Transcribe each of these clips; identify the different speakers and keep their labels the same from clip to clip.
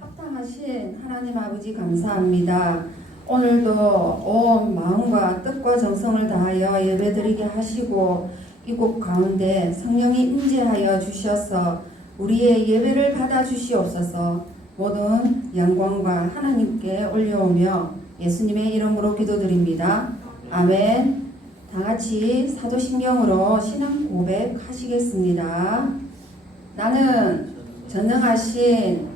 Speaker 1: 합당하신 하나님 아버지 감사합니다. 오늘도 온 마음과 뜻과 정성을 다하여 예배드리게 하시고 이곳 가운데 성령이 임재하여 주셔서 우리의 예배를 받아 주시옵소서. 모든 영광과 하나님께 올려오며 예수님의 이름으로 기도드립니다. 아멘. 다 같이 사도신경으로 신앙 고백하시겠습니다. 나는 전능하신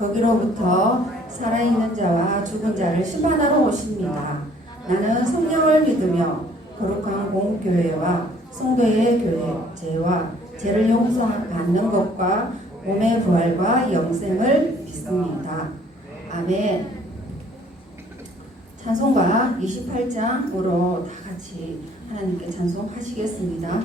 Speaker 1: 거기로부터 살아있는 자와 죽은 자를 심판하러 오십니다. 나는 성령을 믿으며 거룩한 공교회와 성도의 교회, 죄와 죄를 용서받는 것과 몸의 부활과 영생을 믿습니다. 아멘. 찬송가 28장으로 다 같이 하나님께 찬송하시겠습니다.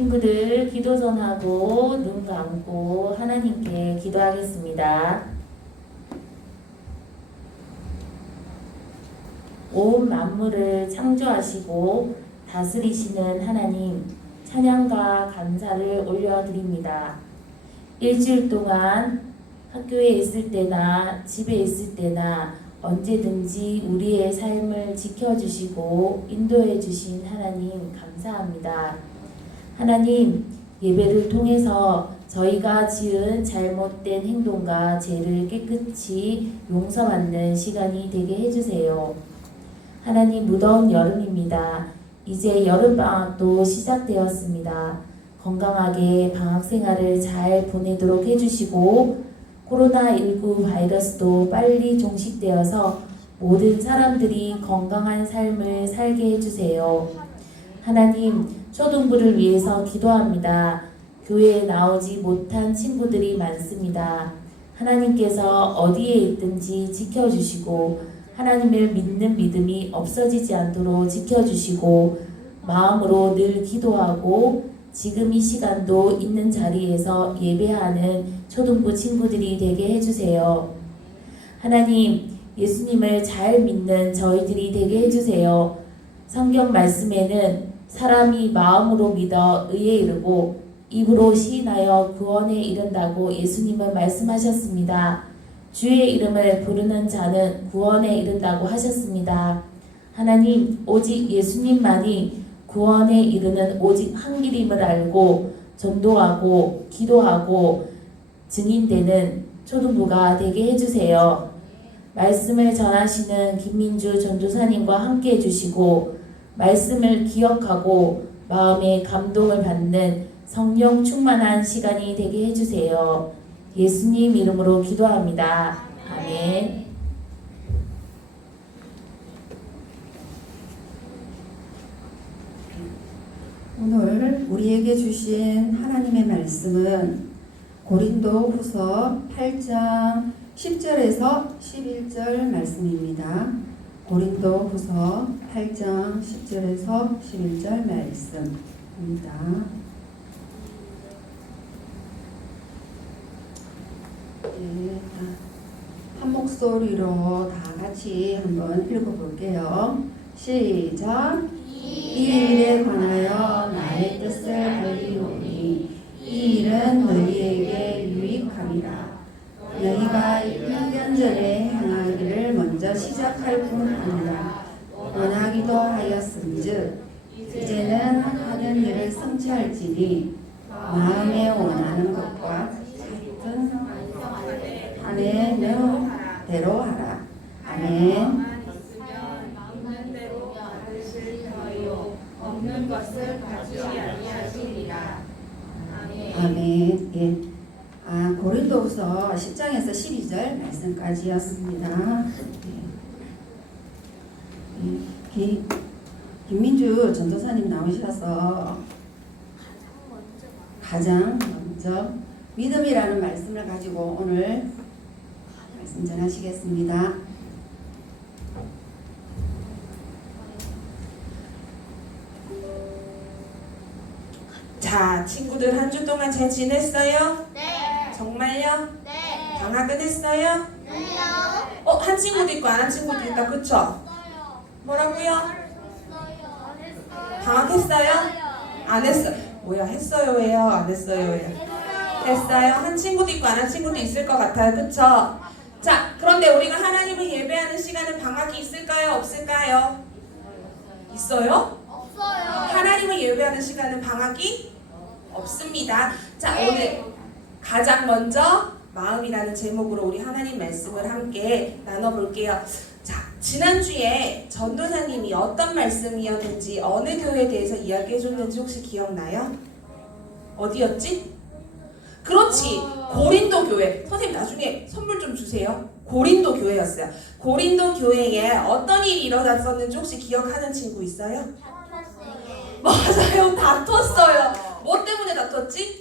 Speaker 2: 친구들 기도 전하고 눈 감고 하나님께 기도하겠습니다. 온 만물을 창조하시고 다스리시는 하나님 찬양과 감사를 올려드립니다. 일주일 동안 학교에 있을 때나 집에 있을 때나 언제든지 우리의 삶을 지켜주시고 인도해 주신 하나님 감사합니다. 하나님, 예배를 통해서 저희가 지은 잘못된 행동과 죄를 깨끗이 용서받는 시간이 되게 해주세요. 하나님, 무더운 여름입니다. 이제 여름방학도 시작되었습니다. 건강하게 방학 생활을 잘 보내도록 해주시고, 코로나19 바이러스도 빨리 종식되어서 모든 사람들이 건강한 삶을 살게 해주세요. 하나님, 초등부를 위해서 기도합니다. 교회에 나오지 못한 친구들이 많습니다. 하나님께서 어디에 있든지 지켜주시고, 하나님을 믿는 믿음이 없어지지 않도록 지켜주시고, 마음으로 늘 기도하고, 지금 이 시간도 있는 자리에서 예배하는 초등부 친구들이 되게 해주세요. 하나님, 예수님을 잘 믿는 저희들이 되게 해주세요. 성경 말씀에는 사람이 마음으로 믿어 의에 이르고 입으로 시인하여 구원에 이른다고 예수님은 말씀하셨습니다. 주의 이름을 부르는 자는 구원에 이른다고 하셨습니다. 하나님, 오직 예수님만이 구원에 이르는 오직 한 길임을 알고 전도하고 기도하고 증인되는 초등부가 되게 해주세요. 말씀을 전하시는 김민주 전도사님과 함께 해주시고 말씀을 기억하고 마음의 감동을 받는 성령 충만한 시간이 되게 해주세요. 예수님 이름으로 기도합니다. 아멘.
Speaker 1: 오늘 우리에게 주신 하나님의 말씀은 고린도 후서 8장 10절에서 11절 말씀입니다. 고린도 후서 8장 10절에서 11절 말씀입니다. 네, 다한 목소리로 다 같이 한번 읽어볼게요. 시작. 이 일에 관하여 나의 뜻을 알리오니 이 일은 너희에게 유익함이라 너희가 1년 전에 먼저 시작할 뿐 아니라 원하기도 하였음즉 이제는 하는 일을 성취할지니 마음에 원하는 것과 같은 하는 대로 하라. 아멘
Speaker 3: 있는 대로 받으실 터이요 없는 것을 받지 아니하시리라. 아멘.
Speaker 1: 아멘. 예. 아, 고린도후서 10장에서 12절 말씀까지였습니다. 예. 예. 기, 김민주 전도사님 나오셔서 가장 먼저 믿음이라는 말씀을 가지고 오늘 말씀 전하시겠습니다.
Speaker 3: 자, 친구들 한 주 동안 잘 지냈어요?
Speaker 4: 네.
Speaker 3: 정말요?
Speaker 4: 네.
Speaker 3: 방학은 했어요?
Speaker 4: 네요.
Speaker 3: 어, 한 친구도 있고 안 한 친구도 있다, 그쵸? 뭐라고요?
Speaker 4: 했어요. 했어요.
Speaker 3: 방학했어요? 안 했어. 뭐야, 했어요, 왜요? 안 했어요, 왜요? 했어요? 한 친구도 있고 안 한 친구도 있을 것 같아요, 그쵸? 자, 그런데 우리가 하나님을 예배하는 시간은 방학이 있을까요? 없을까요? 있어요?
Speaker 4: 없어요.
Speaker 3: 하나님을 예배하는 시간은 방학이 없습니다. 자,
Speaker 4: 네.
Speaker 3: 오늘 가장 먼저 마음이라는 제목으로 우리 하나님 말씀을 함께 나눠볼게요. 자, 지난주에 전도사님이 어떤 말씀이었는지 어느 교회에 대해서 이야기해줬는지 혹시 기억나요? 어디였지? 그렇지, 고린도 교회. 선생님 나중에 선물 좀 주세요. 고린도 교회였어요. 고린도 교회에 어떤 일이 일어났었는지 혹시 기억하는 친구 있어요? 맞아요, 다퉜어요. 뭐 때문에 다퉜지?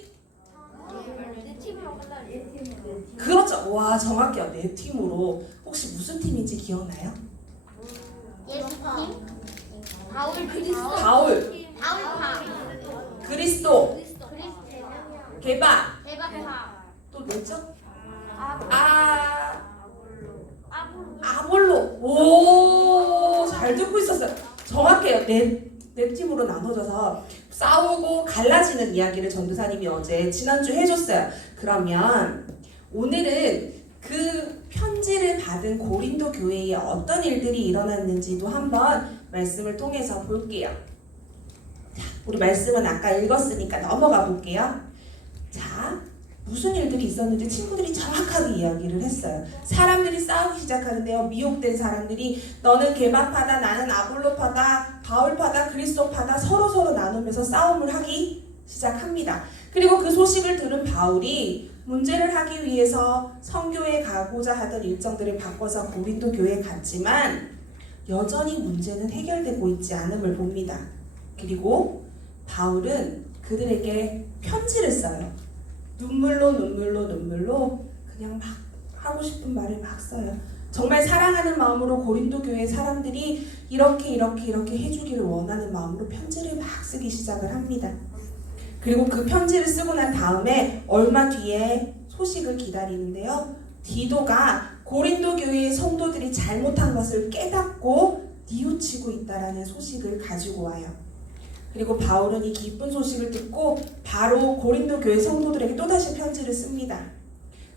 Speaker 3: 그렇죠. 와, 정확해요. 네 팀으로. 혹시 무슨 팀인지 기억나요?
Speaker 4: 예수님. 바울 그리스도.
Speaker 3: 바울,
Speaker 4: 바울파.
Speaker 3: 그리스도. 개바,
Speaker 4: 대박파.
Speaker 3: 또 뭐죠?
Speaker 4: 아.
Speaker 3: 아. 아볼로. 오, 잘 듣고 있었어요. 정확해요. 네, 네 팀으로 나눠져서 싸우고 갈라지는 이야기를 전도사님이 어제 지난주 해줬어요. 그러면 오늘은 그 편지를 받은 고린도 교회에 어떤 일들이 일어났는지도 한번 말씀을 통해서 볼게요. 자, 우리 말씀은 아까 읽었으니까 넘어가 볼게요. 자, 무슨 일들이 있었는지 친구들이 정확하게 이야기를 했어요. 사람들이 싸우기 시작하는데요. 미혹된 사람들이 너는 개바파다, 나는 아볼로파다, 바울파다, 그리스도파다 서로 서로 나누면서 싸움을 하기 시작합니다. 그리고 그 소식을 들은 바울이 문제를 하기 위해서 성교에 가고자 하던 일정들을 바꿔서 고린도 교회에 갔지만 여전히 문제는 해결되고 있지 않음을 봅니다. 그리고 바울은 그들에게 편지를 써요. 눈물로 눈물로 눈물로 그냥 막 하고 싶은 말을 막 써요. 정말 사랑하는 마음으로 고린도 교회 사람들이 이렇게 이렇게 이렇게 해주기를 원하는 마음으로 편지를 막 쓰기 시작을 합니다. 그리고 그 편지를 쓰고 난 다음에 얼마 뒤에 소식을 기다리는데요. 디도가 고린도 교회의 성도들이 잘못한 것을 깨닫고 뉘우치고 있다라는 소식을 가지고 와요. 그리고 바울은 이 기쁜 소식을 듣고 바로 고린도 교회 성도들에게 또다시 편지를 씁니다.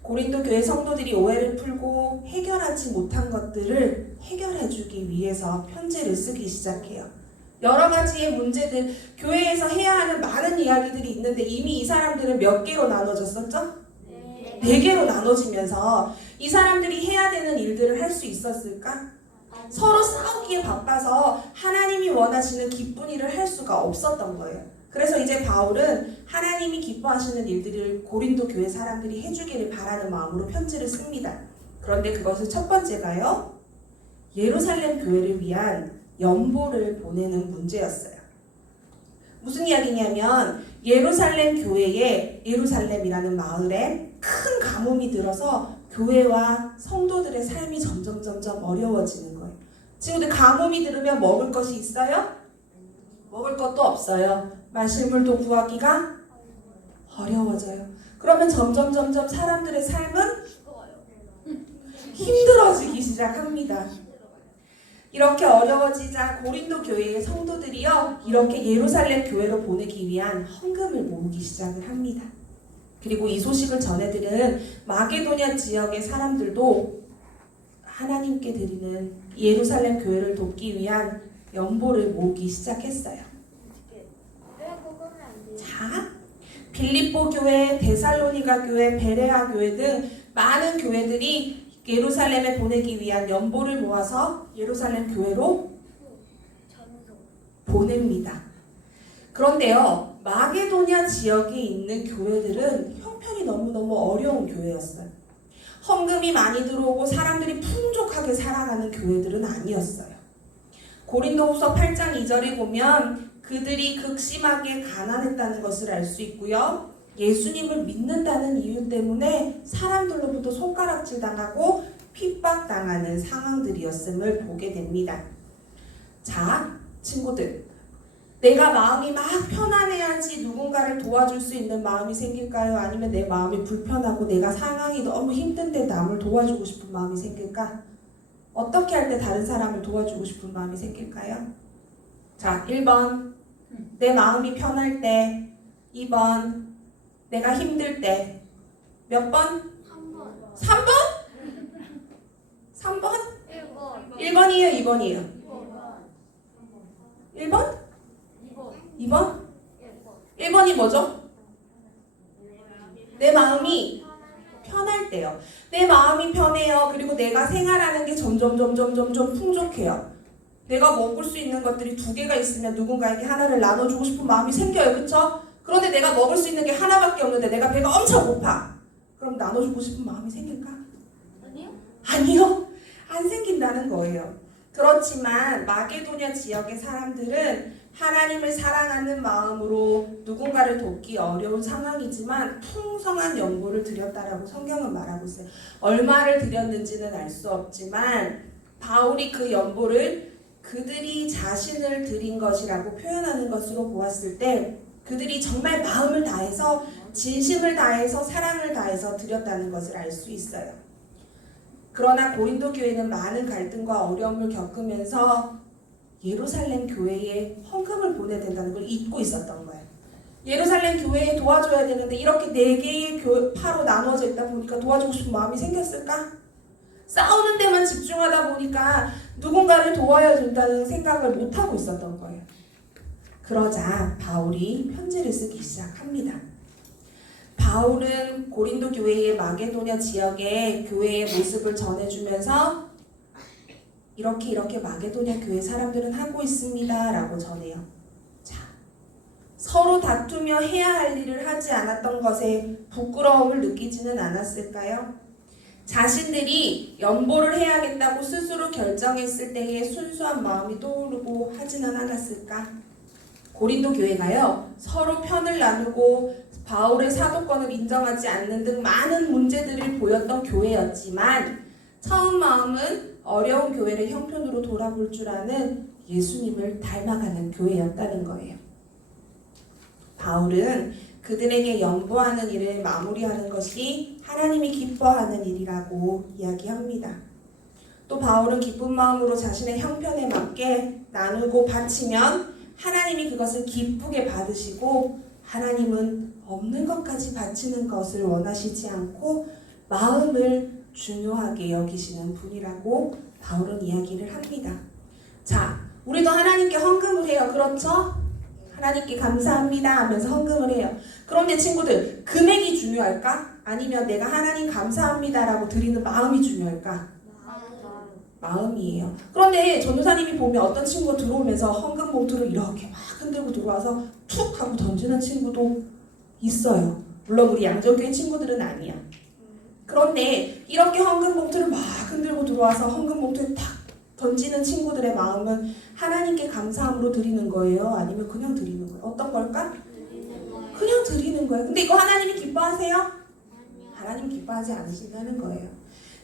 Speaker 3: 고린도 교회 성도들이 오해를 풀고 해결하지 못한 것들을 해결해 주기 위해서 편지를 쓰기 시작해요. 여러 가지의 문제들, 교회에서 해야 하는 많은 이야기들이 있는데 이미 이 사람들은 몇 개로 나눠졌었죠? 네 개로 나눠지면서 이 사람들이 해야 되는 일들을 할 수 있었을까? 서로 싸우기에 바빠서 하나님이 원하시는 기쁜 일을 할 수가 없었던 거예요. 그래서 이제 바울은 하나님이 기뻐하시는 일들을 고린도 교회 사람들이 해주기를 바라는 마음으로 편지를 씁니다. 그런데 그것을 첫 번째가요. 예루살렘 교회를 위한 연보를 보내는 문제였어요. 무슨 이야기냐면 예루살렘 교회에 예루살렘이라는 마을에 큰 가뭄이 들어서 교회와 성도들의 삶이 점점 점점 어려워지는 거예요. 친구들 가뭄이 들으면 먹을 것이 있어요? 먹을 것도 없어요. 마실 물도 구하기가 어려워져요. 그러면 점점 점점 사람들의 삶은 힘들어지기 시작합니다. 이렇게 어려워지자 고린도 교회의 성도들이요 이렇게 예루살렘 교회로 보내기 위한 헌금을 모으기 시작을 합니다. 그리고 이 소식을 전해들은 마게도냐 지역의 사람들도 하나님께 드리는 예루살렘 교회를 돕기 위한 연보를 모으기 시작했어요. 자, 빌립보 교회, 데살로니가 교회, 베레아 교회 등 많은 교회들이 예루살렘에 보내기 위한 연보를 모아서 예루살렘 교회로 보냅니다. 그런데요, 마게도냐 지역에 있는 교회들은 형편이 너무너무 어려운 교회였어요. 헌금이 많이 들어오고 사람들이 풍족하게 살아가는 교회들은 아니었어요. 고린도후서 8장 2절에 보면 그들이 극심하게 가난했다는 것을 알 수 있고요. 예수님을 믿는다는 이유 때문에 사람들로부터 손가락질 당하고 핍박당하는 상황들이었음을 보게 됩니다. 자, 친구들. 내가 마음이 막 편안해야지 누군가를 도와줄 수 있는 마음이 생길까요? 아니면 내 마음이 불편하고 내가 상황이 너무 힘든데 남을 도와주고 싶은 마음이 생길까? 어떻게 할 때 다른 사람을 도와주고 싶은 마음이 생길까요? 자, 1번. 내 마음이 편할 때. 2번. 내가 힘들 때. 몇 번? 3번? 3번? 1번이에요, 2번이에요? 1번? 2번? 1번 이 뭐죠? 내 마음이 편할 때요. 내 마음이 편해요. 그리고 내가 생활하는 게 점점 점점 점점 풍족해요. 내가 먹을 수 있는 것들이 두 개가 있으면 누군가에게 하나를 나눠주고 싶은 마음이 생겨요. 그쵸? 그런데 내가 먹을 수 있는 게 하나밖에 없는데 내가 배가 엄청 고파. 그럼 나눠주고 싶은 마음이 생길까? 아니요. 안 생긴다는 거예요. 그렇지만 마게도냐 지역의 사람들은 하나님을 사랑하는 마음으로 누군가를 돕기 어려운 상황이지만 풍성한 연보를 드렸다라고 성경은 말하고 있어요. 얼마를 드렸는지는 알 수 없지만 바울이 그 연보를 그들이 자신을 드린 것이라고 표현하는 것으로 보았을 때 그들이 정말 마음을 다해서 진심을 다해서 사랑을 다해서 드렸다는 것을 알 수 있어요. 그러나 고린도 교회는 많은 갈등과 어려움을 겪으면서 예루살렘 교회에 헌금을 보내야 된다는 걸 잊고 있었던 거예요. 예루살렘 교회에 도와줘야 되는데 이렇게 네 개의 교, 파로 나누어져 있다 보니까 도와주고 싶은 마음이 생겼을까? 싸우는 데만 집중하다 보니까 누군가를 도와야 된다는 생각을 못 하고 있었던 거예요. 그러자 바울이 편지를 쓰기 시작합니다. 바울은 고린도 교회의 마게도냐 지역의 교회의 모습을 전해주면서 이렇게 이렇게 마게도냐 교회 사람들은 하고 있습니다 라고 전해요. 자, 서로 다투며 해야 할 일을 하지 않았던 것에 부끄러움을 느끼지는 않았을까요? 자신들이 연보를 해야겠다고 스스로 결정했을 때의 순수한 마음이 떠오르고 하지는 않았을까? 고린도 교회가요 서로 편을 나누고 바울의 사도권을 인정하지 않는 등 많은 문제들을 보였던 교회였지만 처음 마음은 어려운 교회를 형편으로 돌아볼 줄 아는 예수님을 닮아가는 교회였다는 거예요. 바울은 그들에게 연보하는 일을 마무리하는 것이 하나님이 기뻐하는 일이라고 이야기합니다. 또 바울은 기쁜 마음으로 자신의 형편에 맞게 나누고 바치면 하나님이 그것을 기쁘게 받으시고 하나님은 없는 것까지 바치는 것을 원하시지 않고 마음을 중요하게 여기시는 분이라고 바울은 이야기를 합니다. 자, 우리도 하나님께 헌금을 해요. 그렇죠? 하나님께 감사합니다 하면서 헌금을 해요. 그런데 친구들, 금액이 중요할까? 아니면 내가 하나님 감사합니다라고 드리는 마음이 중요할까? 마음이에요. 그런데 전도사님이 보면 어떤 친구가 들어오면서 헌금 봉투를 이렇게 막 흔들고 들어와서 툭 하고 던지는 친구도 있어요. 물론 우리 양정교회 친구들은 아니야. 그런데 이렇게 헌금 봉투를 막 흔들고 들어와서 헌금 봉투에 탁 던지는 친구들의 마음은 하나님께 감사함으로 드리는 거예요? 아니면 그냥 드리는 거예요? 어떤 걸까? 그냥 드리는 거예요. 근데 이거 하나님이 기뻐하세요? 하나님 기뻐하지 않으신다는 거예요.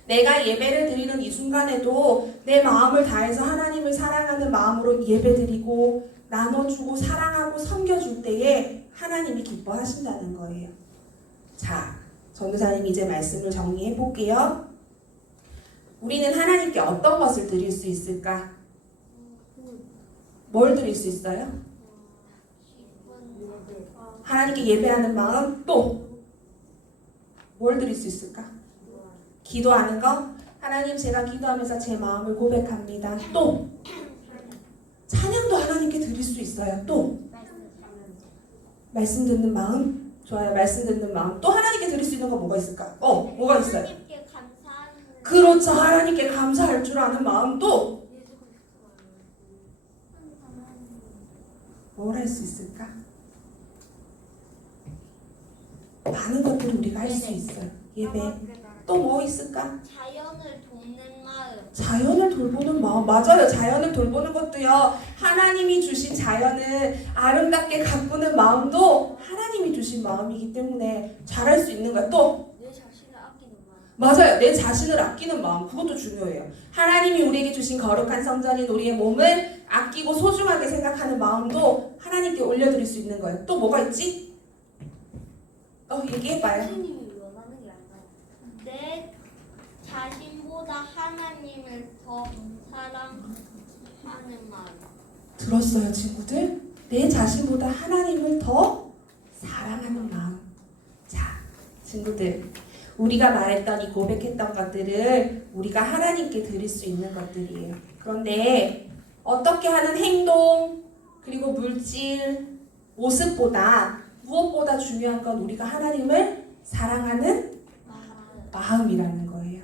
Speaker 3: 내가 예배를 드리는 이 순간에도 내 마음을 다해서 하나님을 사랑하는 마음으로 예배 드리고 나눠주고 사랑하고 섬겨줄 때에 하나님이 기뻐하신다는 거예요. 자, 전도사님 이제 말씀을 정리해 볼게요. 우리는 하나님께 어떤 것을 드릴 수 있을까? 뭘 드릴 수 있어요? 하나님께 예배하는 마음 또 뭘 드릴 수 있을까? 기도하는 거 하나님 제가 기도하면서 제 마음을 고백합니다. 또 찬양도 하나님께 드릴 수 있어요. 또 말씀 듣는 마음 좋아요. 말씀 듣는 마음 또 하나님께 드릴 수 있는 거 뭐가 있을까? 어 뭐가 있어요? 그렇죠. 하나님께 감사할 줄 아는 마음 또 뭘 할 수 있을까? 많은 것들을 우리가 할 수 있어요. 예배 또 뭐 있을까?
Speaker 4: 자연을 돕는 마음.
Speaker 3: 자연을 돌보는 마음. 맞아요. 자연을 돌보는 것도요. 하나님이 주신 자연을 아름답게 가꾸는 마음도 하나님이 주신 마음이기 때문에 잘할 수 있는 거야. 또
Speaker 4: 내 자신을 아끼는 마음.
Speaker 3: 맞아요. 내 자신을 아끼는 마음. 그것도 중요해요. 하나님이 우리에게 주신 거룩한 성전인 우리의 몸을 아끼고 소중하게 생각하는 마음도 하나님께 올려드릴 수 있는 거예요. 또 뭐가 있지? 어 얘기해봐요.
Speaker 4: 아니라 내 자신보다 하나님을 더 사랑하는 마음
Speaker 3: 들었어요, 친구들? 내 자신보다 하나님을 더 사랑하는 마음. 자, 친구들. 우리가 말했던 이 고백했던 것들을 우리가 하나님께 드릴 수 있는 것들이에요. 그런데 어떻게 하는 행동, 그리고 물질, 모습보다 무엇보다 중요한 건 우리가 하나님을 사랑하는
Speaker 4: 마음
Speaker 3: 마음이라는 거예요.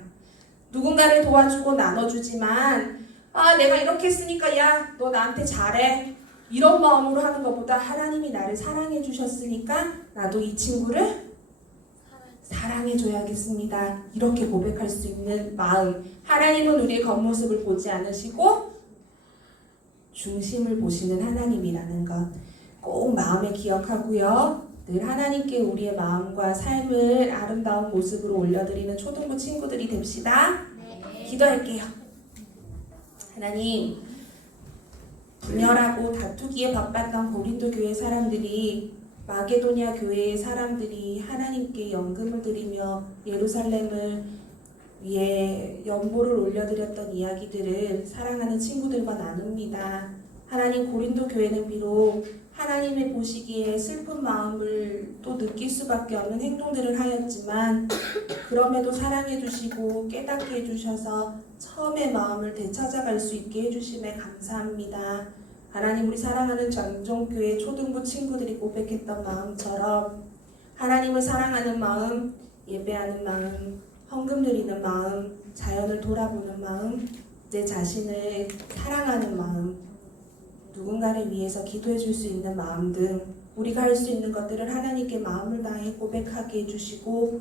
Speaker 3: 누군가를 도와주고 나눠주지만 아 내가 이렇게 했으니까 야 너 나한테 잘해 이런 마음으로 하는 것보다 하나님이 나를 사랑해 주셨으니까 나도 이 친구를 사랑해 줘야겠습니다. 이렇게 고백할 수 있는 마음. 하나님은 우리의 겉모습을 보지 않으시고 중심을 보시는 하나님이라는 것. 꼭 마음에 기억하고요. 늘 하나님께 우리의 마음과 삶을 아름다운 모습으로 올려드리는 초등부 친구들이 됩시다.
Speaker 4: 네.
Speaker 3: 기도할게요. 하나님, 분열하고 다투기에 바빴던 고린도 교회 사람들이 마게도냐 교회의 사람들이 하나님께 연금을 드리며 예루살렘을 위해 연보를 올려드렸던 이야기들을 사랑하는 친구들과 나눕니다. 하나님 고린도 교회는 비록 하나님의 보시기에 슬픈 마음을 또 느낄 수밖에 없는 행동들을 하였지만 그럼에도 사랑해 주시고 깨닫게 해 주셔서 처음의 마음을 되찾아갈 수 있게 해 주심에 감사합니다. 하나님 우리 사랑하는 전종교회 초등부 친구들이 고백했던 마음처럼 하나님을 사랑하는 마음, 예배하는 마음, 헌금 드리는 마음, 자연을 돌아보는 마음, 내 자신을 사랑하는 마음, 누군가를 위해서 기도해 줄 수 있는 마음 등 우리가 할 수 있는 것들을 하나님께 마음을 다해 고백하게 해주시고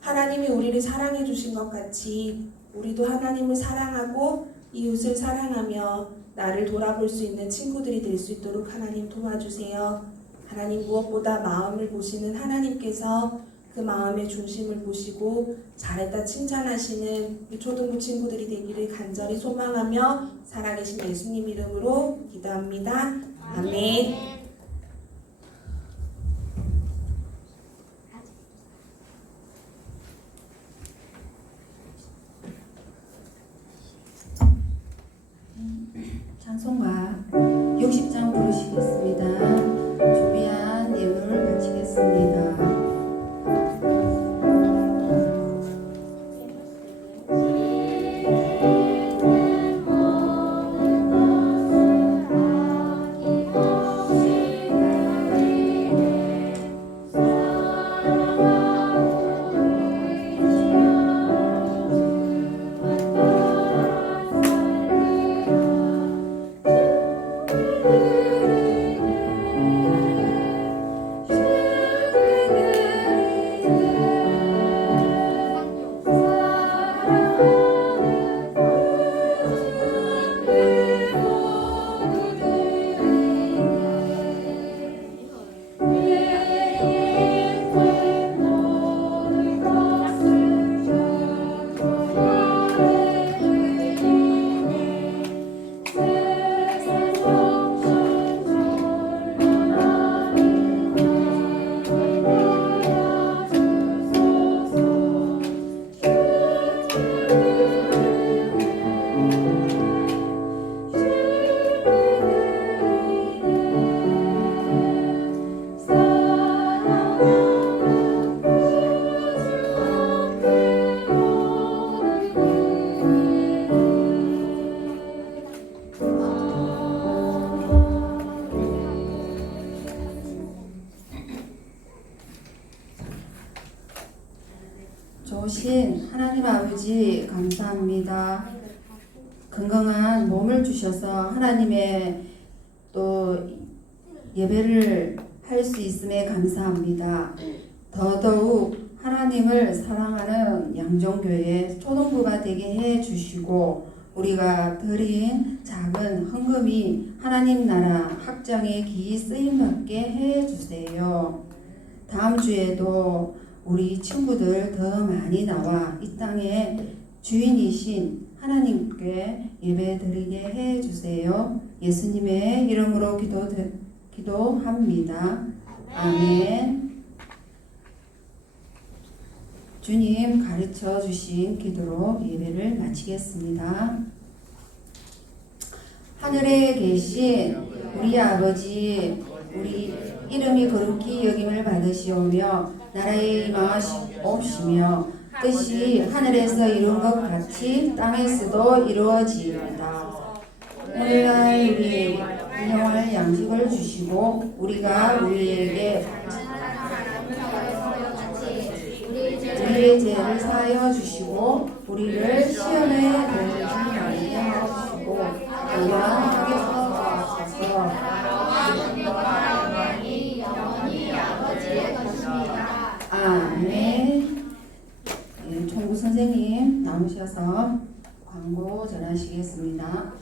Speaker 3: 하나님이 우리를 사랑해 주신 것 같이 우리도 하나님을 사랑하고 이웃을 사랑하며 나를 돌아볼 수 있는 친구들이 될 수 있도록 하나님 도와주세요. 하나님 무엇보다 마음을 보시는 하나님께서 그 마음의 중심을 보시고 잘했다 칭찬하시는 이 초등부 친구들이 되기를 간절히 소망하며 살아계신 예수님 이름으로 기도합니다. 아멘.
Speaker 1: 찬송가 몸을 주셔서 하나님의 또 예배를 할 수 있음에 감사합니다. 더더욱 하나님을 사랑하는 양종교회 초등부가 되게 해 주시고 우리가 드린 작은 헌금이 하나님 나라 확장에 기이 쓰임 받게 해 주세요. 다음 주에도 우리 친구들 더 많이 나와 이 땅의 주인이신 하나님께 예배 드리게 해 주세요. 예수님의 이름으로 기도 기도합니다. 아멘. 주님 가르쳐 주신 기도로 예배를 마치겠습니다. 하늘에 계신 우리 아버지 우리 이름이 거룩히 여김을 받으시오며 나라에 임하옵시며 뜻이 하늘에서 이룬 것 같이 땅에서도 이루어지이다. 오늘날 우리 일용할 양식을 주시고 우리가 우리에게 우리의 죄를 사하여 주시고 우리를 시험에 들지 말게 하시고 영원하게 하소서 아멘 예, 총구 선생님 나 오셔서 광고 전하시겠습니다.